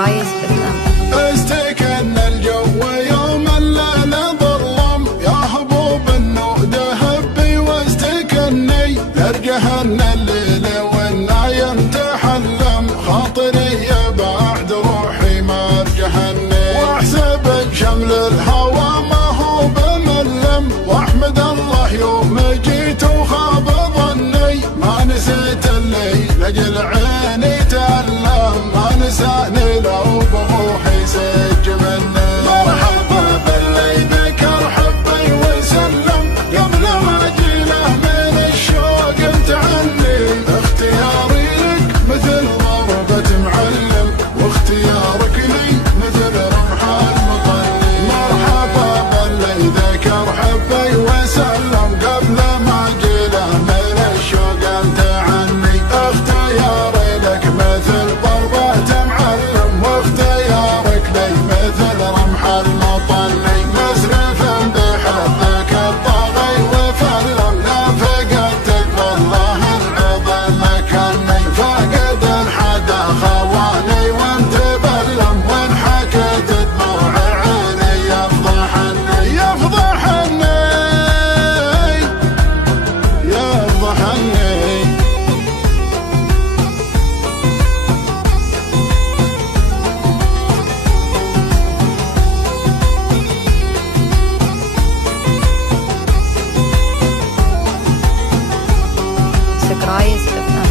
سكرايز FM. استكن الجو يوم الليل ظلم يا هبوب النود هبي واستكني لرجهن الليل والنايم تحلم خاطري بعد روحي ما ارجهني واحسبك شمل الهوى ما هو بملم واحمد الله يوم جيت وخاب ظني ما نسيت الليل لاجل عيني تألم ما نساني لو بروحي سج مني مرحبا باللي ذكر حبي وسلم قبل ما اجي له من الشوق انت عني اختياري لك مثل ضربة معلم واختيارك لي مثل رمح المطلي مرحبا باللي ذكر حبي وسلم قبل ما اجي له من الشوق انت عني اختياري لك مثل ضربة معلم واختيارك لي مثل رمح المطلي مسرف بحبك الطاغي وفلم لا فقدتك والله العظيم مكني فقد حدا خواني وانت بلم وان حكيت دموع عيني يفضحني يفضحني يفضحني سكرايز FM.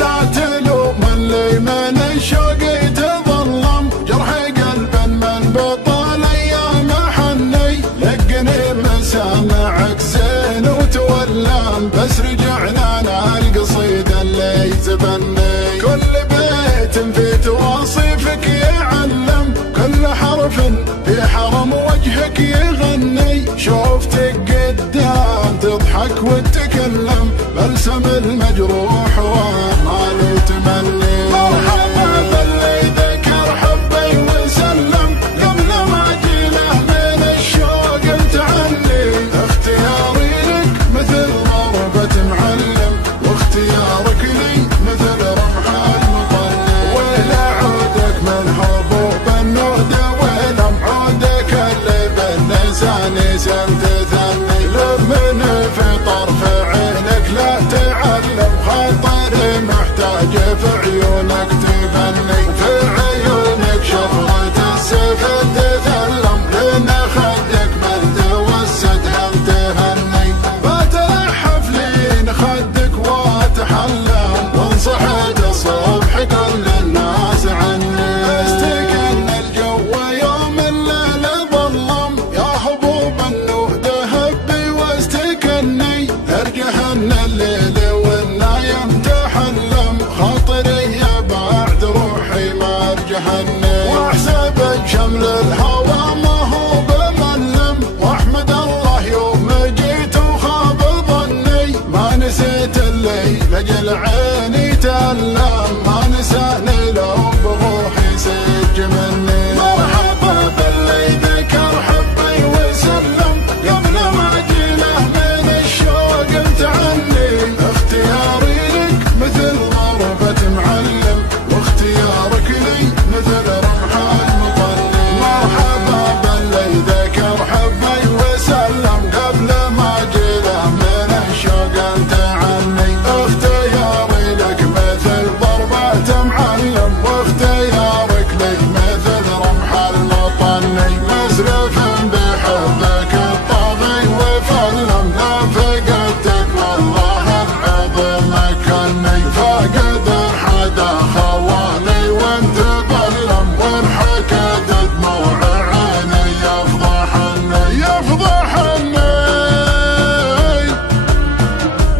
لا تلوم اللي من الشوق يتظلم جرح قلب من بطال ايام حني لقني مسامعك زين وتولم بس رجعنا القصيد اللي يتبني كل بيت في تواصيفك يعلم كل حرف في حرم وجهك يغني شوفتك قدام تضحك وتتكلم بلسم المجروح وما له تمني مرحبا باللي ذكر حبي وسلم قبل ما اجي له من الشوق انت عني اختياري لك مثل ضربة معلم واختيارك لي مثل رمح المطلي ويل عودك من حبوب النود ويلم عودك اللي باللسان سنت ثني لمن في طرف عينك لا تعلم خاطري محتاج في عيونك تغني في عيونك شفرة السيف تثلم لين خدك من توسد هم تهني بتلحف لين خدك واتحلم وانصحت الصبح كل الناس عني استكن الجو يوم الليل ظلم يا هبوب النود هبي واستكني ارجهن الليل والنايم تحلم خاطري بعد روحي ما ارجهني واحسبك شمل الهوى ما هو بملم واحمد الله يوم جيت وخاب ظني ما نسيت الليل لاجل عيني تألم ما نساني لو بروحي سج مني مرحبا باللي ذكر حبي وسلم قبل ما اجي له من الشوق انت عني اختياري لك مثل ضربة معلم واختيارك لي مثل رمح المطلي مرحبا باللي ذكر حبي وسلم قبل ما اجي له من الشوق انت عني اختياري لك مثل ضربة معلم واختيارك لي مثل رمح المطلي مسرف بحبك الطاغي وفلم لا فقدتك والله العظيم مكني فقد حدا خواني وانت ظلم وان حكت دموع عيني يفضحني يفضحني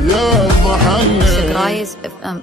يفضحني سكرايز FM.